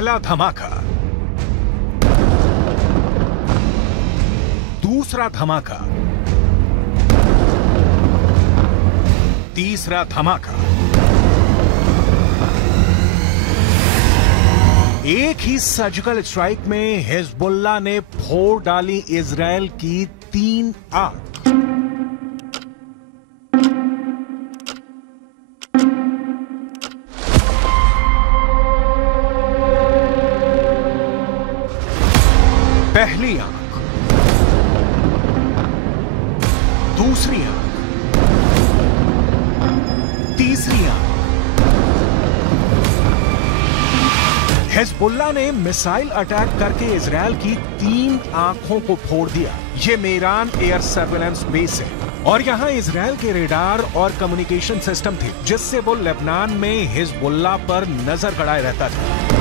पहला धमाका, दूसरा धमाका, तीसरा धमाका। एक ही सर्जिकल स्ट्राइक में हिजबुल्लाह ने फोड़ डाली इजराइल की 3 आंख। पहली आंख, दूसरी आंख, तीसरी आंख। हिजबुल्लाह ने मिसाइल अटैक करके इजराइल की 3 आंखों को फोड़ दिया। ये मेरान एयर सर्वेलेंस बेस है और यहां इजराइल के रेडार और कम्युनिकेशन सिस्टम थे, जिससे वो लेबनान में हिजबुल्लाह पर नजर गड़ाए रहता था।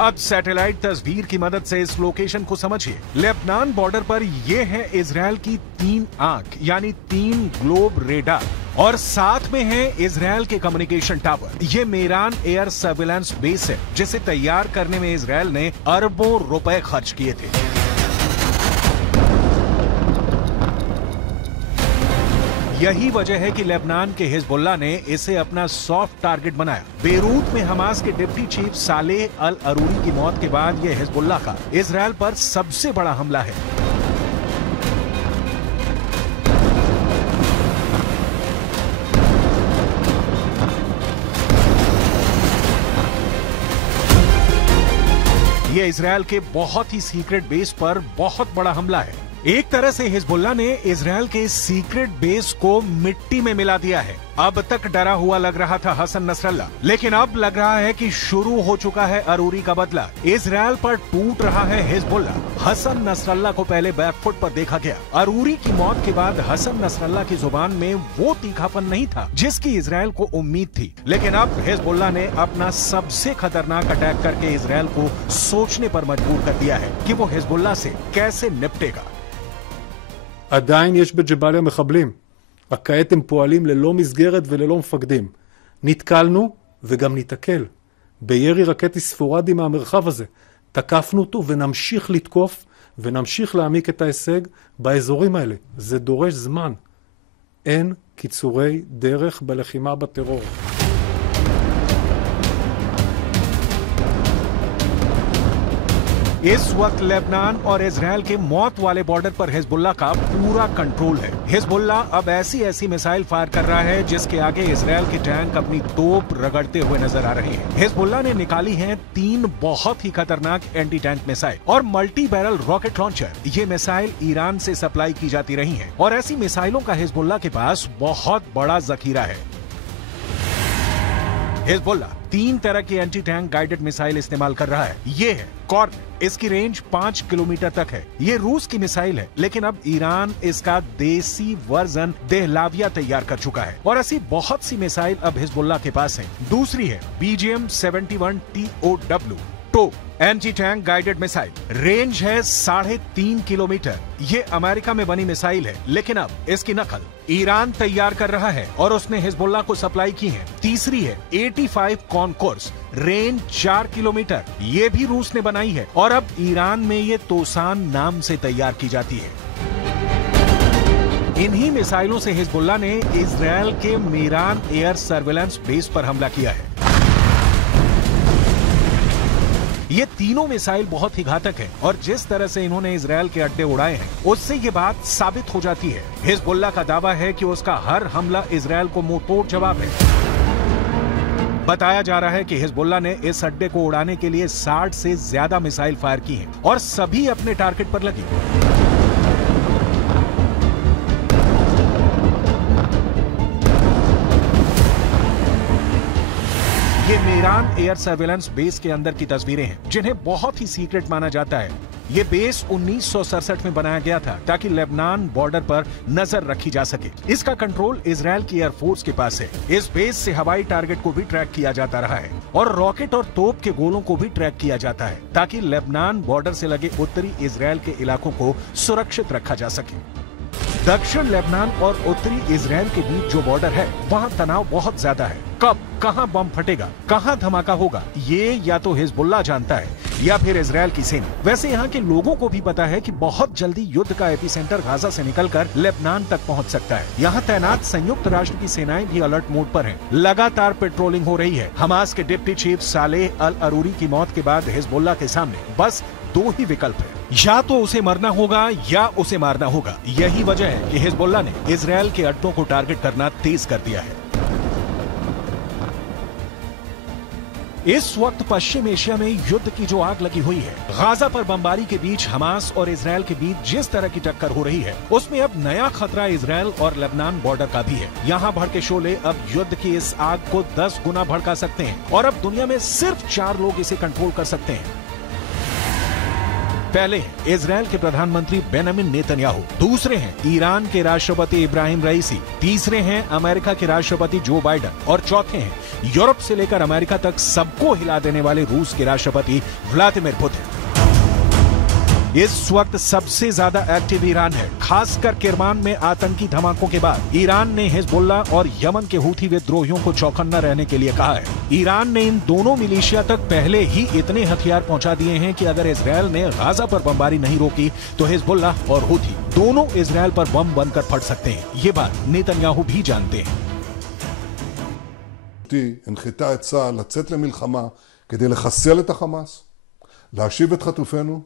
अब सैटेलाइट तस्वीर की मदद से इस लोकेशन को समझिए। लेबनान बॉर्डर पर यह है इजराइल की 3 आंख यानी 3 ग्लोब रेडार और साथ में है इजराइल के कम्युनिकेशन टावर। ये मेरान एयर सर्विलांस बेस है, जिसे तैयार करने में इजराइल ने अरबों रुपए खर्च किए थे। यही वजह है कि लेबनान के हिजबुल्लाह ने इसे अपना सॉफ्ट टारगेट बनाया। बेरूत में हमास के डिप्टी चीफ सालेह अल अरूरी की मौत के बाद यह हिजबुल्लाह का इजराइल पर सबसे बड़ा हमला है। यह इजराइल के बहुत ही सीक्रेट बेस पर बहुत बड़ा हमला है। एक तरह से हिजबुल्लाह ने इजराइल के सीक्रेट बेस को मिट्टी में मिला दिया है। अब तक डरा हुआ लग रहा था हसन नसरल्लाह, लेकिन अब लग रहा है कि शुरू हो चुका है अरूरी का बदला। इजराइल पर टूट रहा है हिजबुल्लाह। हसन नसरल्लाह को पहले बैकफुट पर देखा गया। अरूरी की मौत के बाद हसन नसरल्लाह की जुबान में वो तीखापन नहीं था जिसकी इजराइल को उम्मीद थी, लेकिन अब हिजबुल्लाह ने अपना सबसे खतरनाक अटैक करके इजराइल को सोचने पर मजबूर कर दिया है कि वो हिजबुल्लाह से कैसे निपटेगा। עדיין יש בג'באליה מחבלים. רק כעת הם פועלים ללא מסגרת וללא מפקדים. נתקלנו וגם ניתקל. בירי רקטי ספורדי מהמרחב הזה. תקפנו אותו ונמשיך לתקוף ונמשיך להעמיק את ההישג באזורים האלה. זה דורש זמן. אין קיצורי דרך בלחימה בטרור. इस वक्त लेबनान और इजराइल के मौत वाले बॉर्डर पर हिजबुल्लाह का पूरा कंट्रोल है। हिजबुल्लाह अब ऐसी मिसाइल फायर कर रहा है जिसके आगे इजराइल के टैंक अपनी तोप रगड़ते हुए नजर आ रहे हैं। हिजबुल्लाह ने निकाली हैं 3 बहुत ही खतरनाक एंटी टैंक मिसाइल और मल्टी बैरल रॉकेट लॉन्चर। ये मिसाइल ईरान से सप्लाई की जाती रही हैं और ऐसी मिसाइलों का हिजबुल्लाह के पास बहुत बड़ा जखीरा है। हिजबुल्लाह 3 तरह की एंटी टैंक गाइडेड मिसाइल इस्तेमाल कर रहा है। ये है कॉर्नेट, इसकी रेंज 5 किलोमीटर तक है। ये रूस की मिसाइल है, लेकिन अब ईरान इसका देसी वर्जन देहलाविया तैयार कर चुका है और ऐसी बहुत सी मिसाइल अब हिजबुल्लाह के पास है। दूसरी है BGM-71 TOW tow anti tank guided missile. Range है 3.5 किलोमीटर। ये अमेरिका में बनी मिसाइल है, लेकिन अब इसकी नकल ईरान तैयार कर रहा है और उसने हिजबुल्लाह को सप्लाई की है। तीसरी है 85 कॉनकोर्स, रेंज 4 किलोमीटर। ये भी रूस ने बनाई है और अब ईरान में ये तोसान नाम से तैयार की जाती है। इन्हीं मिसाइलों से हिजबुल्लाह ने इजराइल के मेरान एयर सर्विलांस बेस पर हमला किया है। ये तीनों मिसाइल बहुत ही घातक है और जिस तरह से इन्होंने इजराइल के अड्डे उड़ाए हैं, उससे ये बात साबित हो जाती है। हिजबुल्लाह का दावा है कि उसका हर हमला इजराइल को मुंहतोड़ जवाब है। बताया जा रहा है कि हिजबुल्लाह ने इस अड्डे को उड़ाने के लिए 60 से ज्यादा मिसाइल फायर की हैं और सभी अपने टारगेट पर लगी। ये मेरान एयर सर्विलांस बेस के अंदर की तस्वीरें हैं, जिन्हें बहुत ही सीक्रेट माना जाता है। ये बेस 1967 में बनाया गया था ताकि लेबनान बॉर्डर पर नजर रखी जा सके। इसका कंट्रोल इजराइल की एयरफोर्स के पास है। इस बेस से हवाई टारगेट को भी ट्रैक किया जाता रहा है और रॉकेट और तोप के गोलों को भी ट्रैक किया जाता है ताकि लेबनान बॉर्डर से लगे उत्तरी इजराइल के इलाकों को सुरक्षित रखा जा सके। दक्षिण लेबनान और उत्तरी इजराइल के बीच जो बॉर्डर है वहाँ तनाव बहुत ज्यादा है। कब कहाँ बम फटेगा, कहाँ धमाका होगा, ये या तो हिजबुल्लाह जानता है या फिर इजराइल की सेना। वैसे यहाँ के लोगों को भी पता है कि बहुत जल्दी युद्ध का एपिसेंटर गाजा से निकलकर लेबनान तक पहुँच सकता है। यहाँ तैनात संयुक्त राष्ट्र की सेनाएं भी अलर्ट मोड पर हैं। लगातार पेट्रोलिंग हो रही है। हमास के डिप्टी चीफ सालेह अल अरूरी की मौत के बाद हिजबुल्लाह के सामने बस दो ही विकल्प है, या तो उसे मरना होगा या उसे मारना होगा। यही वजह है कि हिजबुल्लाह ने इजराइल के अड्डों को टारगेट करना तेज कर दिया है। इस वक्त पश्चिम एशिया में युद्ध की जो आग लगी हुई है, गाजा पर बमबारी के बीच हमास और इजराइल के बीच जिस तरह की टक्कर हो रही है, उसमें अब नया खतरा इजराइल और लेबनान बॉर्डर का भी है। यहाँ भड़के शोले अब युद्ध की इस आग को 10 गुना भड़का सकते हैं और अब दुनिया में सिर्फ 4 लोग इसे कंट्रोल कर सकते हैं। पहले हैं इजराइल के प्रधानमंत्री बेंजामिन नेतन्याहू, दूसरे हैं ईरान के राष्ट्रपति इब्राहिम रईसी, तीसरे हैं अमेरिका के राष्ट्रपति जो बाइडेन और चौथे हैं यूरोप से लेकर अमेरिका तक सबको हिला देने वाले रूस के राष्ट्रपति व्लादिमीर पुतिन। इस वक्त सबसे ज्यादा एक्टिव ईरान है। खासकर किरमान में आतंकी धमाकों के बाद ईरान ने हिजबुल्लाह और यमन के हूथी विद्रोहियों को चौकन्ना रहने के लिए कहा है। ईरान ने इन दोनों मिलिशिया तक पहले ही इतने हथियार पहुंचा दिए हैं कि अगर इजराइल ने गाजा पर बमबारी नहीं रोकी तो हिजबुल्लाह और हूथी दोनों इजराइल पर बम बनकर फट सकते हैं। ये बात नेतन्याहू भी जानते हैं। הנחתה את צה"ל לצאת למלחמה כדי לחסל את החמאס, להשיב את חטופינו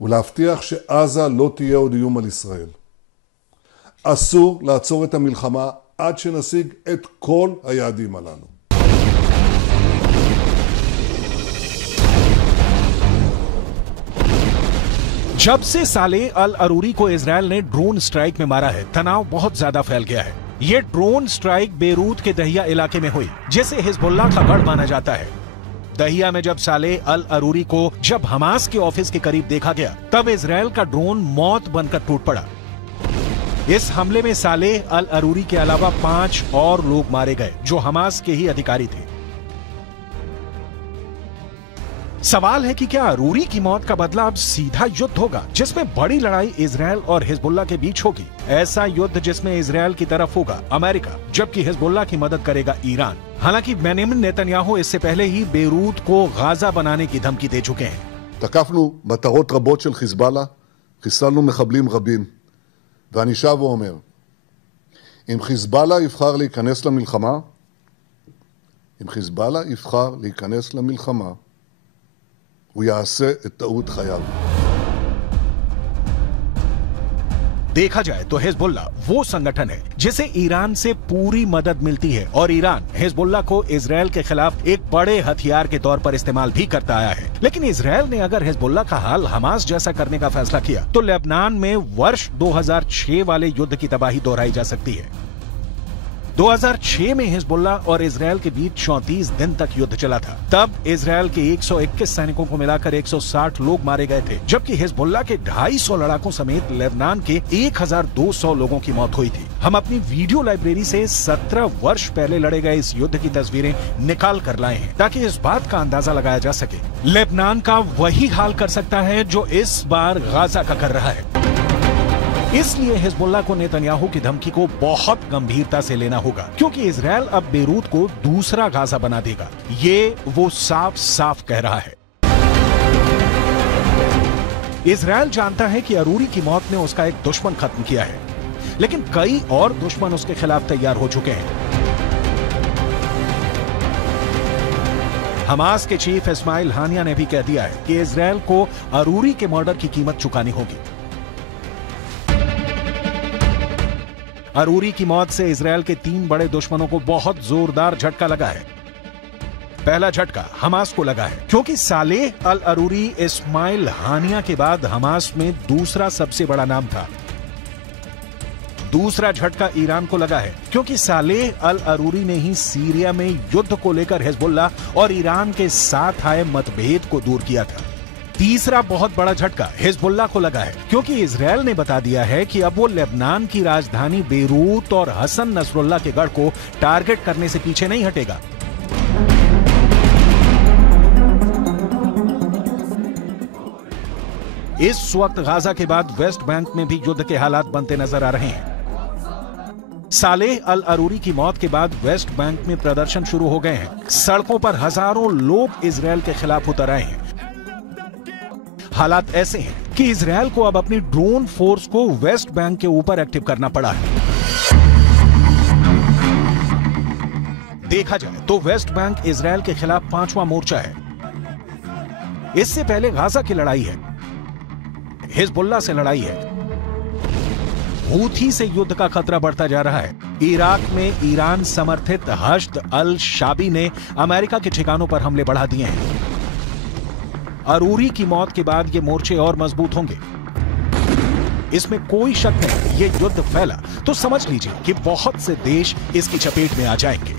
ולהבטיח שעזה לא תהיה עוד איום על ישראל. אסור לעצור את המלחמה עד שנשיג את כל היעדים הללו. जब से सालेह अल अरूरी को इजराइल ने ड्रोन स्ट्राइक में मारा है, तनाव बहुत ज्यादा फैल गया है। ये ड्रोन स्ट्राइक बेरूत के दहिया इलाके में हुई, जिसे हिजबुल्लाह का गढ़ माना जाता है। दहिया में जब सालेह अल अरूरी को जब हमास के ऑफिस के करीब देखा गया, तब इजराइल का ड्रोन मौत बनकर टूट पड़ा। इस हमले में सालेह अल अरूरी के अलावा 5 और लोग मारे गए जो हमास के ही अधिकारी थे। सवाल है कि क्या अरूरी की मौत का बदला अब सीधा युद्ध होगा, जिसमें बड़ी लड़ाई इजराइल और हिजबुल्लाह के बीच होगी। ऐसा युद्ध जिसमें इजराइल की तरफ होगा अमेरिका, जबकि हिजबुल्लाह की मदद करेगा ईरान। हालांकि बेंजामिन नेतन्याहू इससे पहले ही बेरूत को गाजा बनाने की धमकी दे चुके हैं। תקפנו מטרות רבות של חיזבאללה, חיסלנו מחבלים רבים, ואני שב ואומר, אם חיזבאללה יבחר להיכנס למלחמה, הוא יעשה את טעות חייו. देखा जाए तो हिजबुल्लाह वो संगठन है जिसे ईरान से पूरी मदद मिलती है और ईरान हिजबुल्लाह को इजराइल के खिलाफ एक बड़े हथियार के तौर पर इस्तेमाल भी करता आया है। लेकिन इजराइल ने अगर हिजबुल्लाह का हाल हमास जैसा करने का फैसला किया तो लेबनान में वर्ष 2006 वाले युद्ध की तबाही दोहराई जा सकती है। 2006 में हिजबुल्लाह और इजराइल के बीच 34 दिन तक युद्ध चला था। तब इजराइल के 121 सैनिकों को मिलाकर 160 लोग मारे गए थे, जबकि हिजबुल्लाह के 250 लड़ाकों समेत लेबनान के 1200 लोगों की मौत हुई थी। हम अपनी वीडियो लाइब्रेरी से 17 वर्ष पहले लड़े गए इस युद्ध की तस्वीरें निकाल कर लाए हैं ताकि इस बात का अंदाजा लगाया जा सके। लेबनान का वही हाल कर सकता है जो इस बार गाजा का कर रहा है। इसलिए हिजबुल्लाह को नेतन्याहू की धमकी को बहुत गंभीरता से लेना होगा, क्योंकि इजराइल अब बेरूत को दूसरा गाजा बना देगा। ये वो साफ साफ कह रहा है। इजराइल जानता है कि अरूरी की मौत ने उसका एक दुश्मन खत्म किया है, लेकिन कई और दुश्मन उसके खिलाफ तैयार हो चुके हैं। हमास के चीफ इस्माइल हानिया ने भी कह दिया है कि इजराइल को अरूरी के मर्डर की कीमत चुकानी होगी। अरूरी की मौत से इजराइल के 3 बड़े दुश्मनों को बहुत जोरदार झटका लगा है। पहला झटका हमास को लगा है, क्योंकि सालेह अल अरूरी इस्माइल हानिया के बाद हमास में दूसरा सबसे बड़ा नाम था। दूसरा झटका ईरान को लगा है, क्योंकि सालेह अल अरूरी ने ही सीरिया में युद्ध को लेकर हिजबुल्लाह और ईरान के साथ आए मतभेद को दूर किया था। तीसरा बहुत बड़ा झटका हिजबुल्लाह को लगा है, क्योंकि इजराइल ने बता दिया है कि अब वो लेबनान की राजधानी बेरूत और हसन नसरुल्लाह के गढ़ को टारगेट करने से पीछे नहीं हटेगा। इस वक्त गाजा के बाद वेस्ट बैंक में भी युद्ध के हालात बनते नजर आ रहे हैं। सालेह अल अरूरी की मौत के बाद वेस्ट बैंक में प्रदर्शन शुरू हो गए हैं। सड़कों पर हजारों लोग इजरायल के खिलाफ उतर आए हैं। हालात ऐसे हैं कि इजरायल को अब अपनी ड्रोन फोर्स को वेस्ट बैंक के ऊपर एक्टिव करना पड़ा है। देखा जाए तो वेस्ट बैंक इजरायल के खिलाफ 5वां मोर्चा है। इससे पहले गाजा की लड़ाई है, हिजबुल्लाह से लड़ाई है, हूथी से युद्ध का खतरा बढ़ता जा रहा है। इराक में ईरान समर्थित हश्द अल शाबी ने अमेरिका के ठिकानों पर हमले बढ़ा दिए हैं। अरूरी की मौत के बाद ये मोर्चे और मजबूत होंगे, इसमें कोई शक नहीं। ये युद्ध फैला तो समझ लीजिए कि बहुत से देश इसकी चपेट में आ जाएंगे।